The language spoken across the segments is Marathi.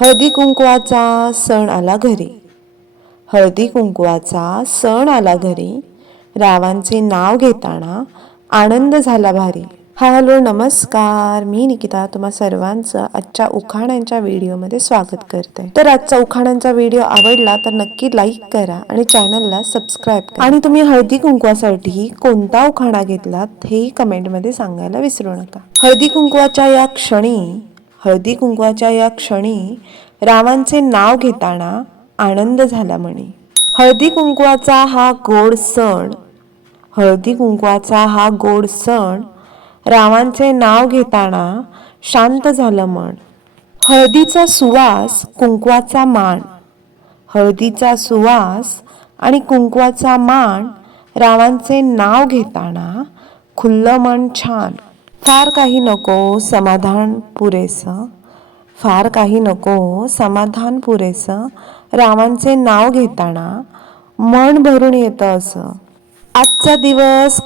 हळदी कुंकवाचा सण आला घरी. हळदी कुंकवाचा सण आला घरी. रावांचे नाव घेताना आनंद झाला भारी. हॅलो नमस्कार, मी निकिता तुम्हा सर्वांचं आजच्या उखाण्यांच्या व्हिडिओमध्ये स्वागत करते. तर आजचा उखाण्यांचा व्हिडिओ आवडला तर नक्की लाईक करा आणि चॅनलला सबस्क्राईब करा. आणि तुम्ही हळदी कुंकवासाठी कोणता उखाणा घेतलात हेही कमेंटमध्ये सांगायला विसरू नका. हळदी कुंकवाच्या या क्षणी रावांचे नाव घेताना आनंद झाला मनी. हळदी कुंकवाचा हा गोड सण रावांचे नाव घेताना शांत झालं मन. हळदीचा सुवास कुंकवाचा मान, हळदीचा सुवास आणि कुंकवाचा मान रावांचे नाव घेताना खुल्लं मन छान. फार काही नको समाधान पुरेसं रावांचे नाव घेताना मन भरून येतं असं. आजचा दिवस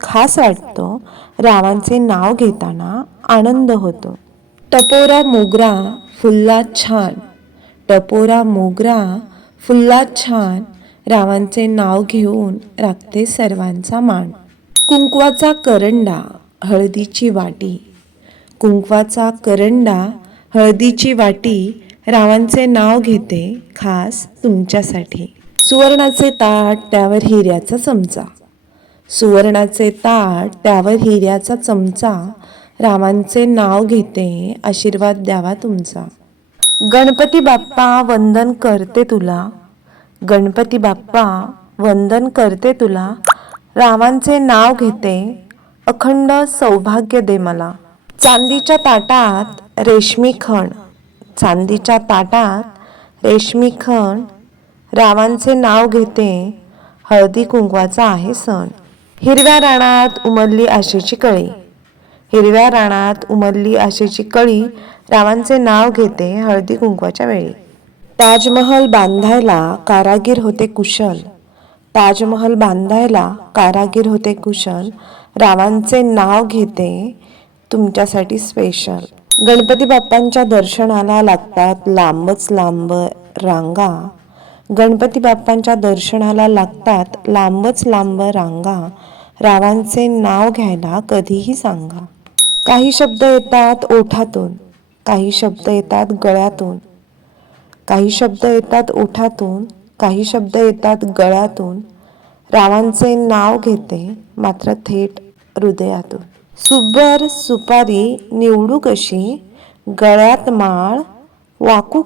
खास वाटतो रावांचे नाव घेताना आनंद होतो. टपोरा मोगरा फुलला छान रावांचे नाव घेऊन राखते सर्वांचा मान. कुंकवाचा करंडा हळदीची वाटी रावांचे नाव घेते खास तुमच्यासाठी. सुवर्णाचे ताट त्यावर हिऱ्याचा चमचा रावांचे नाव घेते आशीर्वाद द्यावा तुमचा. गणपती बाप्पा वंदन करते तुला रावांचे नाव घेते अखंड सौभाग्य दे मला. चांदीच्या ताटात रेशमी खण रावांचे नाव घेते हळदी कुंकवाचा आहे सण. हिरव्या रानात उमलली आशेची कळी रावांचे नाव घेते हळदी कुंकवाच्या वेळी. ताजमहल बांधायला कारागीर होते कुशल रावांचे नाव घेते तुमच्यासाठी स्पेशल. गणपती बाप्पांच्या दर्शनाला लागतात लांबच लांब रांगा रावांचे नाव घ्यायला कधीही सांगा. काही शब्द येतात ओठातून, काही शब्द येतात गळ्यातून रावांचे नाव घेते मात्र थेट हृदयातून. सुपर सुपारी निवडू कशी गळ्यात माळ वाकू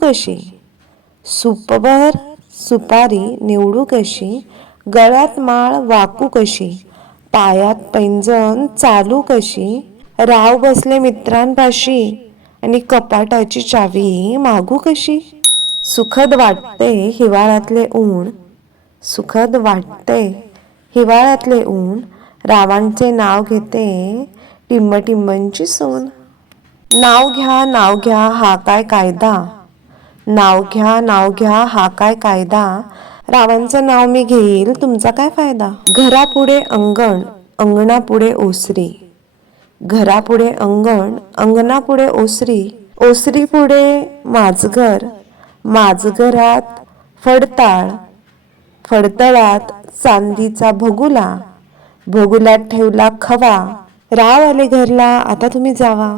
कशी. पायात पैंजण चालू कशी. राव बसले मित्रांपाशी आणि कपाटाची चावी मागू कशी. सुखद वाटते हिवाळ्यातले ऊन रावांचे नाव घेते टिंबटिंबची सून. नाव घ्या हा काय कायदा रावांचं नाव मी घेईल तुमचा काय फायदा. घरापुढे अंगण अंगणापुढे ओसरी ओसरीपुढे माजघरात फडतळात चांदीचा भगुला भगुल्यात ठेवला खवा. राव आले घरला आता तुम्ही जावा.